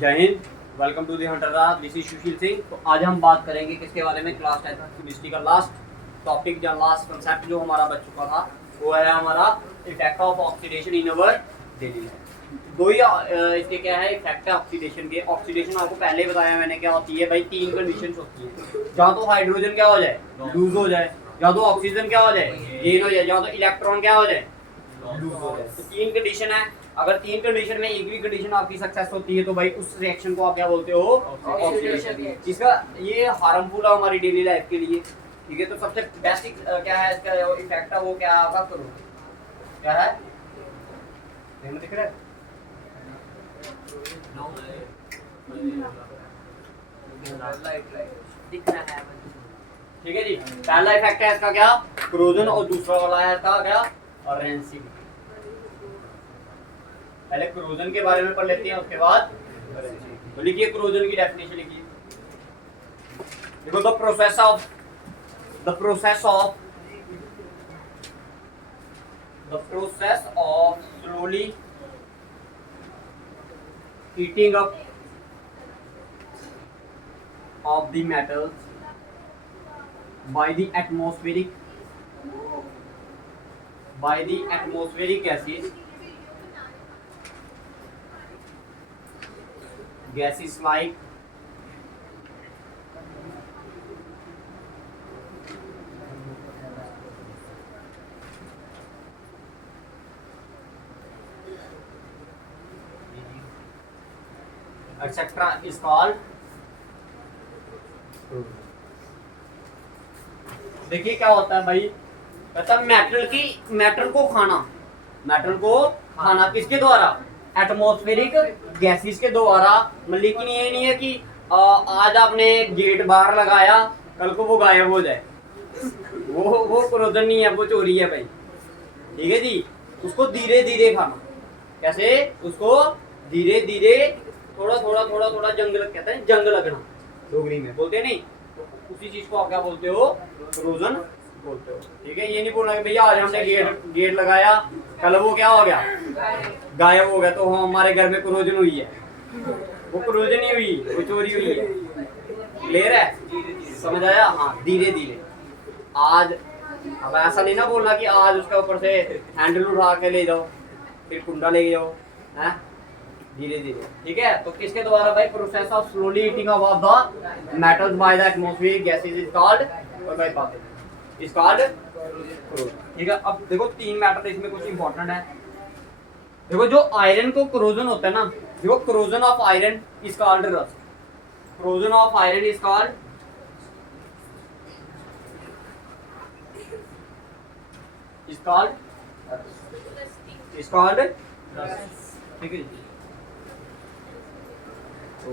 जय Hind, welcome to the hunter Raj, this is Sushil Singh. तो आज हम बात करेंगे किसके बारे में, क्लास 10 केमिस्ट्री का लास्ट टॉपिक या लास्ट कंसेप्ट जो हमारा बच चुका था वो है हमारा effect of oxidation in our daily life. दो ही इसके क्या है इफेक्ट है ऑक्सीडेशन के। ऑक्सीडेशन आपको पहले ही बताया मैंने क्या होती है भाई, तीन कंडीशंस होती है। जहाँ तो हाइड्रोजन क्या हो जाए, लूज हो जाए, या तो ऑक्सीजन क्या हो जाए, गेन हो जाए, या तो इलेक्ट्रॉन क्या हो जाए, लूज हो जाए। तो तीन कंडीशन है। अगर तीन कंडीशन में एक भी कंडीशन आपकी सक्सेस होती है तो भाई उस रिएक्शन को आप क्या बोलते हो, ऑक्सीडेशन। इसका ये हार्मफुल है हमारी डेली लाइफ के लिए, ठीक है। तो सबसे बेसिक क्या है इसका इफेक्ट है वो क्या होगा, करो क्या है, दिख रहा है ठीक है जी। पहला इफेक्ट है इसका क्या, क्रोजन, और दूसरा वाला है इसका क्या, रेंसिंग। पहले क्रोजन के बारे में पढ़ लेते हैं, उसके बाद तो लिखिए क्रोजन की डेफिनेशन लिखिए। देखो the process of slowly heating up of the metals by the atmospheric gases like etc is called। देखिए क्या होता है भाई, कहता मेटल को खाना किसके द्वारा, एटमॉस्फेरिक गैसेस के द्वारा। लेकिन ये नहीं है कि आज आपने गेट बाहर लगाया कल को वो गायब हो जाए, वो क्रोजन नहीं है, वो चोरी है भाई, ठीक है जी। उसको धीरे धीरे खाना, कैसे, उसको धीरे धीरे थोड़ा जंग कहते हैं, जंग लगना डोगरी में बोलते हैं नहीं, तो उसी चीज को आप क्या बोलते हो, क्रोजन बोलते हो, ठीक है। ये नहीं बोलना कि भैया आज हमने गेट लगाया कल वो क्या हो गया, गायब हो गया, तो हमारे घर में क्रोजन हुई है। वो क्रोजन नहीं हुई, वो चोरी हुई है। क्लियर है, समझ आया? हाँ, धीरे धीरे। आज अब ऐसा नहीं ना बोलना कि आज उसके ऊपर से हैंडल उठा के ले जाओ, फिर कुंडा ले जाओ, है धीरे धीरे, ठीक है। तो किसके द्वारा भाई, process of slowly heating of the metals by the atmospheric gases is called, और भाई बात इज कॉल्ड, ठीक है। अब देखो तीन मैटर इसमें कुछ इंपॉर्टेंट है। देखो जो आयरन को क्रोजन होता है ना, देखो corrosion of iron is called rust, corrosion of iron is called ठीक है। तो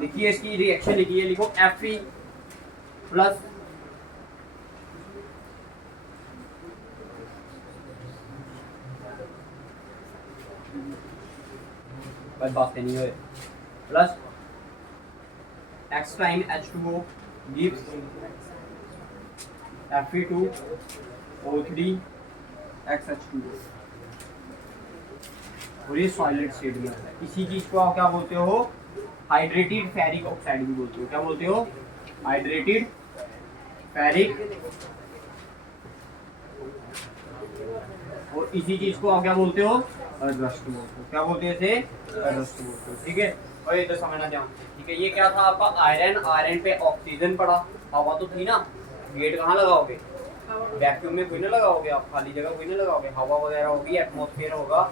लिखिए इसकी रिएक्शन लिखिए, लिखो Fe प्लस बात नहीं हुए plus x time H2O gives Fe2O3 XH2O, और ये सॉलिड स्टेट में है। इसी चीज को आप क्या बोलते हो, हाइड्रेटेड फेरिक ऑक्साइड भी बोलते हो। क्या बोलते हो, हाइड्रेटेड फेरिक, और इसी चीज को आप क्या बोलते हो, रस्ट बोलते हो। क्या बोलते हैं इसे, रस्ट बोलते हो, ठीक है। और ये तो समझना ध्यान से, ठीक है। ये क्या था आपका आयरन पे ऑक्सीजन पड़ा, हवा तो थी ना, गेट कहाँ लगाओगे, वैक्यूम में कोई ना लगाओगे, आप खाली जगह कोई ना लगाओगे, हवा वगैरह होगी, एटमॉस्फेयर होगा,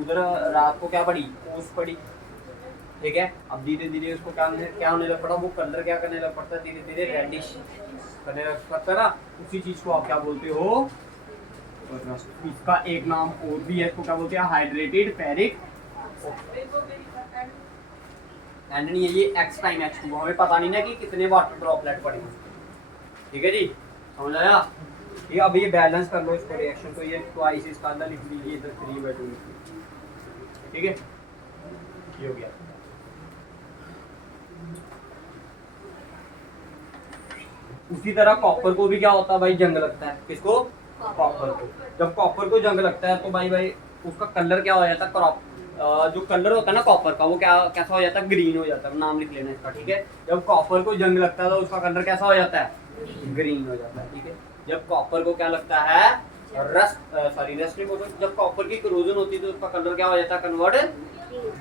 उधर रात को क्या पड़ी, ओस पड़ी, ठीक है। अब धीरे धीरे उसको क्या होने लग पड़ा, वो कलर क्या करने लग पड़ता है, धीरे धीरे रेडिश करने लग पड़ता है ना। उसी चीज को आप क्या बोलते हो, इसका एक नाम और भी है, इसको क्या बोलते हैं, हाइड्रेटेड फेरिक एंड नहीं है ये X टाइम H2, हमें पता नहीं ना कि कितने वाटर ड्रॉपलेट पड़े, ठीक है जी, समझ आया। ये अब ये बैलेंस कर लो इसको रिएक्शन को, ये ट्वाइस इसका अंदर लिख लीजिए, इधर 3/2 लिख लीजिए, ठीक है। ये हो गया। उसी तरह कॉपर को भी क्या होता है भाई, जंग लगता है, किसको, कॉपर को। जब कॉपर को जंग लगता है तो भाई उसका कलर क्या हो जाता है, जो कलर होता है ना कॉपर का, वो क्या कैसा हो जाता है, ग्रीन हो जाता है। नाम लिख लेना इसका, ठीक है। जब कॉपर को जंग लगता है तो उसका कलर कैसा हो जाता है, ग्रीन हो जाता है, ठीक है। जब कॉपर को क्या लगता है, रस्ट नहीं बोलते, जब कॉपर की करोजन होती है तो उसका कलर क्या हो जाता है, कन्वर्ट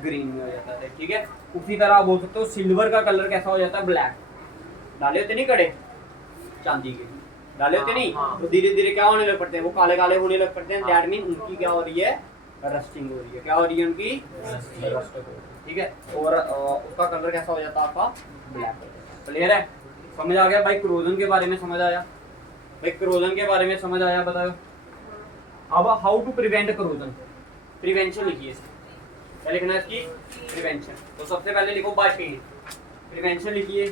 ग्रीन में हो जाता है, ठीक है। उसी तरह आप बोल सकते हो सिल्वर का कलर कैसा हो जाता है, ब्लैक। डाले होते नहीं कड़े चांदी के, डाले होते नहीं, तो धीरे धीरे क्या होने लग पड़ते हैं, वो काले काले होने लग पड़ते हैं। दैट मीन उनकी क्या हो रही है, रस्टिंग हो रही है। क्या हो रही है उनकी, रस्ट हो रही है, ठीक है। और उसका कलर कैसा हो जाता है आपका, ब्लैक। क्लियर है, समझ आ गया भाई। क्रोजन के बारे में समझ आया भाई, क्रोजन के बारे में समझ आया, बताओ। अब how to prevent corrosion, prevention लिखिए। क्या लिखना है इसकी, प्रिवेंशन। तो सबसे पहले लिखो बाय पेन, प्रिवेंशन लिखिए,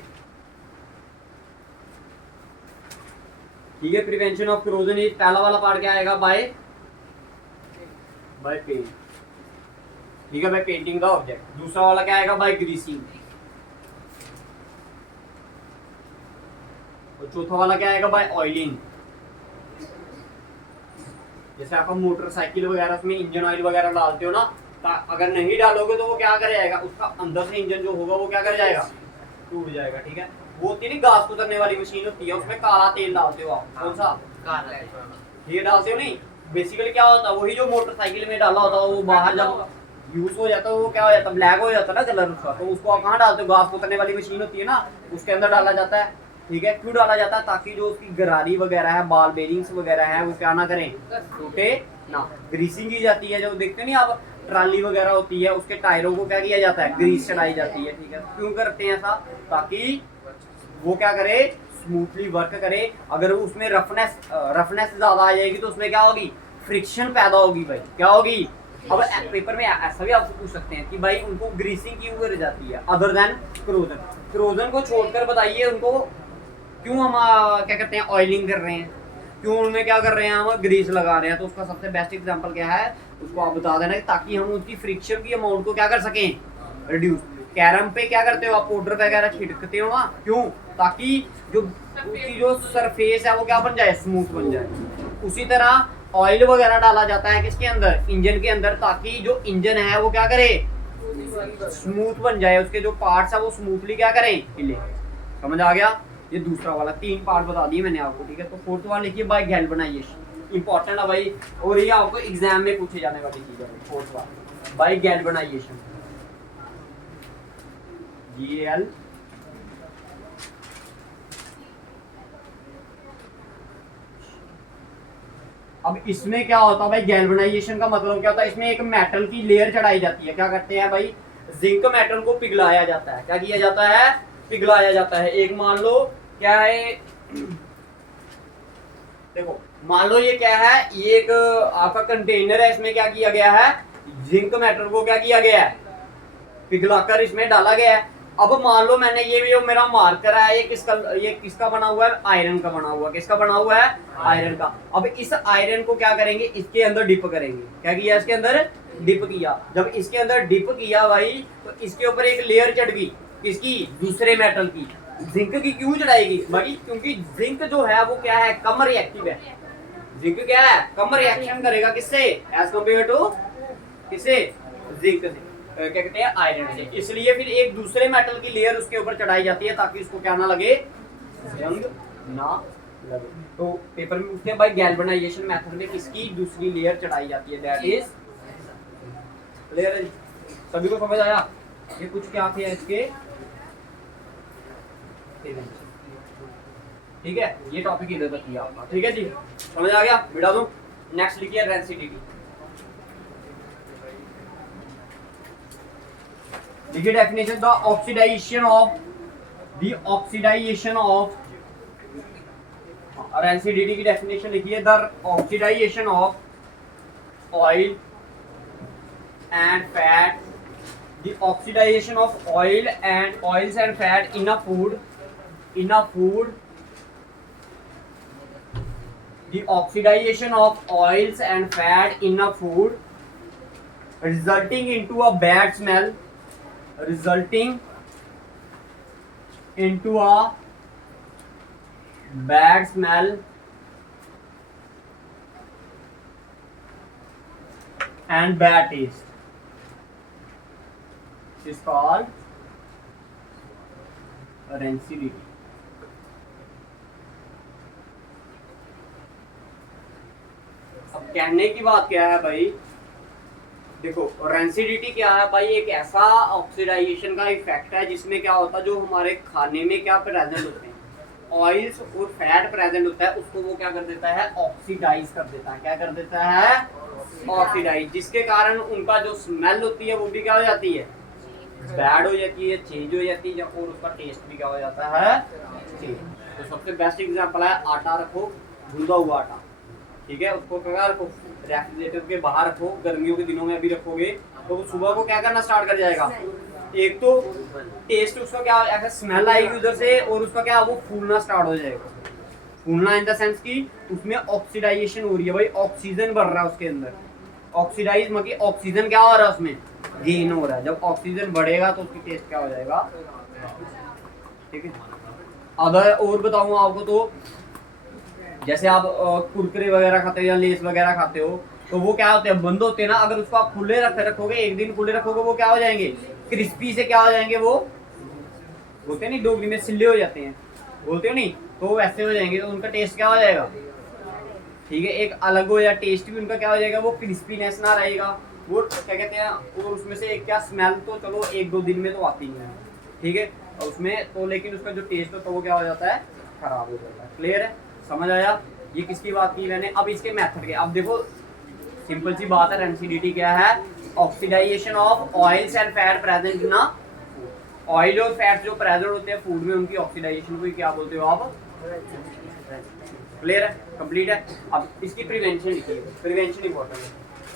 ठीक है। प्रिवेंशन ऑफ क्रोजन इज, पहला वाला पार्ट क्या आएगा, बाय पेंट, ठीक है, बाय पेंटिंग द ऑब्जेक्ट। दूसरा वाला क्या आएगा, बाय ग्रीसिंग। और चौथा वाला क्या आएगा, बाय ऑयलिंग। जैसे आपका मोटरसाइकिल वगैरह उसमें इंजन ऑयल वगैरह डालते हो ना, अगर नहीं डालोगे तो वो क्या कर जाएगा, उसका अंदर से इंजन जो होगा वो क्या कर जाएगा, टूट जाएगा, ठीक है। वो होती है नहीं घास कुतरने वाली मशीन होती है, उसमें काला तेल डालते हो आप, कौन सा, ये डालते हो नहीं। बेसिकली क्या होता है, वही जो मोटरसाइकिल में डाला होता है, वो बाहर जब यूज हो जाता है वो क्या हो जाता है, ब्लैक हो जाता है ना कलर उसका। तो उसको आप कहाँ डालते हो, घास कुतरने वाली मशीन होती है ना, उसके अंदर डाला जाता है, ठीक है। क्यों डाला जाता है, ताकि जो उसकी गरारी वगैरह है, बाल बेरिंग्स वगैरह है, वो क्या ना करें, टूटे ना। ग्रीसिंग की जाती है, जो देखते नहीं आप ट्राली वगैरह होती है उसके टायरों को क्या किया जाता है, ग्रीस चढ़ाई जाती है, ठीक है। क्यों करते हैं ऐसा, ताकि वो क्या करे, स्मूथली वर्क करे। अगर उसमें रफनेस ज्यादा आ जाएगी तो उसमें क्या होगी, फ्रिक्शन पैदा होगी भाई, क्या होगी। अब पेपर में ऐसा भी आपसे पूछ सकते हैं कि भाई उनको ग्रीसिंग क्यों कर जाती है, अदर देन क्रोजन। क्रोजन को छोड़कर बताइए उनको क्यों हम क्या करते हैं, ऑयलिंग कर रहे हैं, क्यों उनमें क्या कर रहे हैं, हम ग्रीस लगा रहे हैं। तो उसका सबसे बेस्ट एग्जांपल क्या है, उसको आप बता देना, ताकि हम उसकी फ्रिक्शन की अमाउंट को क्या कर सकें, रिड्यूस। कैरम पे क्या करते हो आप, पाउडर वगैरह छिड़कते हो ना, क्यों, ताकि जो उसकी जो सरफेस है वो क्या बन जाए, स्मूथ बन जाए। उसी तरह ऑयल वगैरह डाला जाता है किसके अंदर, इंजन के अंदर, ताकि जो इंजन है वो क्या करे, स्मूथ बन जाए, उसके जो पार्ट्स है वो स्मूथली क्या करें, हिले। समझ आ गया। ये दूसरा वाला 3 पार्ट बता दिए मैंने आपको, ठीक है। तो फोर्थ वाला लिखिए, बाय गैल्वेनाइजेशन, इंपॉर्टेंट है भाई, और ये आपको एग्जाम में पूछे जाने वाली चीज है। फोर्थ वाला बाय गैल्वेनाइजेशन, GAL अब इसमें क्या होता है भाई, गैल्वेनाइजेशन का मतलब क्या होता है, इसमें एक मेटल की लेयर चढ़ाई जाती है। क्या करते हैं भाई, जिंक मेटल को पिघलाया जाता है। क्या किया जाता है, पिघलाया जाता है। एक मान लो क्या है, देखो मान लो ये क्या है, ये एक आपका कंटेनर है, इसमें क्या किया गया है, जिंक मेटल को क्या किया गया है, पिघलाकर इसमें डाला गया है। अब मान लो मैंने ये भी मेरा मार्कर है, ये किसका बना हुआ है, आयरन का बना हुआ है। किसका बना हुआ है, आयरन का। अब इस आयरन को क्या करेंगे, इसके अंदर डिप करेंगे। क्या किया, इसके अंदर डिप किया। जब इसके अंदर डिप किया भाई, तो इसके ऊपर एक लेयर चढ़ गई, किसकी, दूसरे मेटल की। जिंक की क्यों चढ़ाएगी भाई, क्योंकि जिंक जो है वो क्या है, कम रिएक्टिव है। जिंक क्या है, कम रिएक्शन करेगा किससे, एज कम्पेयर टू किसे, जिंक से, क्या कहते हैं, आयरन से। इसलिए फिर एक दूसरे मेटल की लेयर उसके ऊपर चढ़ाई जाती है, ताकि उसको क्या ना लगे, जंग ना लगे। तो पेपर में पूछते हैं भाई, गैल्वेनाइजेशन मेथड में किसकी दूसरी लेयर चढ़ाई जाती है, दैट इज क्लियर है। सभी को समझ आया। ये कुछ क्या थे इसके, ठीक है। ये टॉपिक इधर तक किया आपका, ठीक है जी, समझ आ गया। बिठा दूं, नेक्स्ट लिखिए रेंसिडिटी। देखिए definition, the oxidisation of rancidity की डेफिनेशन लिखिए, the oxidisation of oil and fat, the oxidisation of oils and fat in a food, the oxidation of oils and fat in a food resulting into a bad smell, and bad taste. This is called rancidity. अब कहने की बात क्या है भाई, देखो rancidity क्या है भाई, एक ऐसा ऑक्सीडाइजेशन का इफेक्ट है जिसमें क्या होता है, जो हमारे खाने में क्या प्रेजेंट होते हैं, ऑयल्स और फैट प्रेजेंट होता है, उसको वो क्या कर देता है, ऑक्सीडाइज कर देता है। क्या कर देता है, ऑक्सीडाइज, जिसके कारण उनका जो स्मेल होती है वो भी क्या हो जाती है, बैड हो जाती है, चेंज हो जाती है, और उसका टेस्ट भी क्या हो जाता है, चेंज। तो सबसे बेस्ट एग्जांपल है, आटा रखो, गूंदा हुआ आटा, ठीक है, उसको क्या रखो, रेफ्रिजरेटर के बाहर रखो, गर्मियों के दिनों में अभी रखोगे तो वो सुबह को क्या करना स्टार्ट कर जाएगा, एक तो टेस्ट उसका क्या ऐसा स्मेल आएगी उधर से, और उसका क्या वो फूलना स्टार्ट हो जाएगा। फूलना इन द सेंस कि उसमें ऑक्सीडाइजेशन हो रही है भाई, ऑक्सीजन बढ़ रहा है उसके अंदर, ऑक्सीडाइज मतलब ऑक्सीजन क्या हो रहा है उसमें, गेन हो रहा है। जब ऑक्सीजन बढ़ेगा तो उसकी टेस्ट क्या हो जाएगा, ठीक है। अगर और बताऊं आपको तो जैसे आप कुरकुरे वगैरह खाते हो या लेस वगैरह खाते हो, तो वो क्या होते हैं, बंद होते हैं ना, अगर उसको आप खुले रखोगे, एक दिन खुले रखोगे, वो क्या हो जाएंगे, क्रिस्पी से क्या हो जाएंगे, वो बोलते हैं नहीं डोगरी में सिल्ले हो जाते हैं, बोलते हो नहीं, तो वैसे हो जाएंगे, तो उनका टेस्ट क्या हो जाएगा, ठीक है, एक अलग हो या टेस्ट भी उनका क्या हो जाएगा, वो क्रिस्पीनेस ना रहेगा, वो क्या कहते हैं, वो उसमें से एक क्या स्मेल तो चलो एक दो दिन में तो आती है, ठीक है, उसमें तो लेकिन उसका जो टेस्ट होता है वो क्या हो जाता है, खराब हो जाता है। क्लियर है, समझ आया, ये किसकी बात की मैंने। अब इसके मेथड के, अब देखो सिंपल सी बात है, रेंसिडिटी क्या है, oxidisation of oils and fat present in oil और फैट जो प्रेजेंट होते हैं फूड में, उनकी ऑक्सीडाइजेशन को क्या बोलते हो आप, क्लियर है, कंप्लीट है। अब इसकी प्रिवेंशन लिखिए, प्रिवेंशन इंपॉर्टेंट है,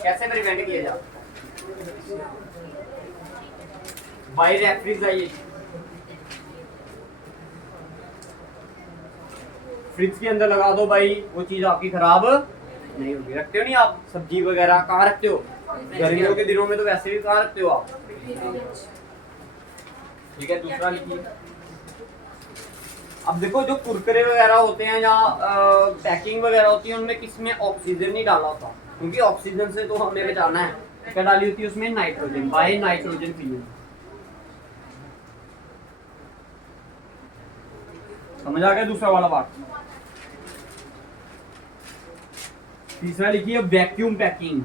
कैसे प्रिवेंट किया जाता है, बाय रेफ्रिजरेशन, फ्रिज के अंदर लगा दो भाई, वो चीज आपकी खराब नहीं होगी। रखते हो नहीं आप सब्जी वगैरह, कहाँ रखते हो, गर्मियों के दिनों में तो वैसे भी कहाँ रखते हो आप, ठीक है। दूसरा लिखिए, अब देखो जो कुरकुरे वगैरह होते हैं या पैकिंग वगैरह होती है, उनमें किसमें ऑक्सीजन नहीं डाला होता, क्योंकि ऑक्सीजन से तो हमें बचाना है, क्या डाली होती है उसमें, नाइट्रोजन, बाय नाइट्रोजन फिलिंग। समझ आ गया दूसरा वाला बात। तीसरा लिखिए वैक्यूम पैकिंग।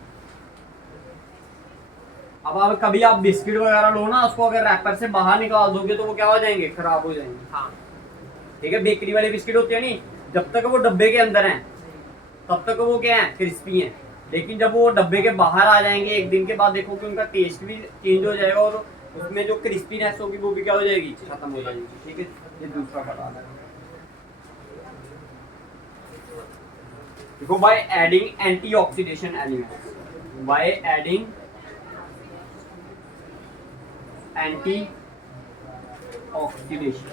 अब आप कभी आप बिस्किट वगैरह लो ना, उसको अगर रैपर से बाहर निकाल दोगे तो वो क्या हो जाएंगे, खराब हो जाएंगे, हाँ ठीक है। बेकरी वाले बिस्किट होते हैं नहीं, जब तक वो डब्बे के अंदर हैं तब तक वो क्या है, क्रिस्पी हैं, लेकिन जब वो डब्बे के बाहर आ जाएंगे एक दिन के बाद, देखो कि उनका टेस्ट भी चेंज हो जाएगा, और उसमें जो क्रिस्पीनेस होगी वो भी क्या हो जाएगी, खत्म हो जाएगी, ठीक है। ये दूसरा पता है, देखो by adding antioxidation elements, by adding anti oxidation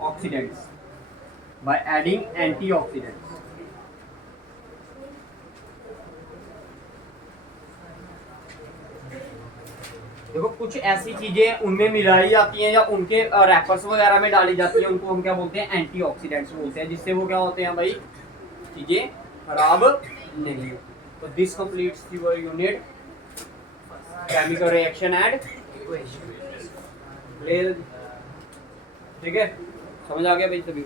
oxidants, by adding antioxidants. देखो कुछ ऐसी चीजें उनमें मिलाई जाती हैं या उनके रैपर्स वगैरह में डाली जाती हैं, उनको हम क्या बोलते हैं, एंटीऑक्सीडेंट्स बोलते हैं, जिससे वो क्या होते हैं भाई, चीजें खराब नहीं होती। तो this completes your unit chemical reaction and, ठीक है, समझ आ गया भाई सभी।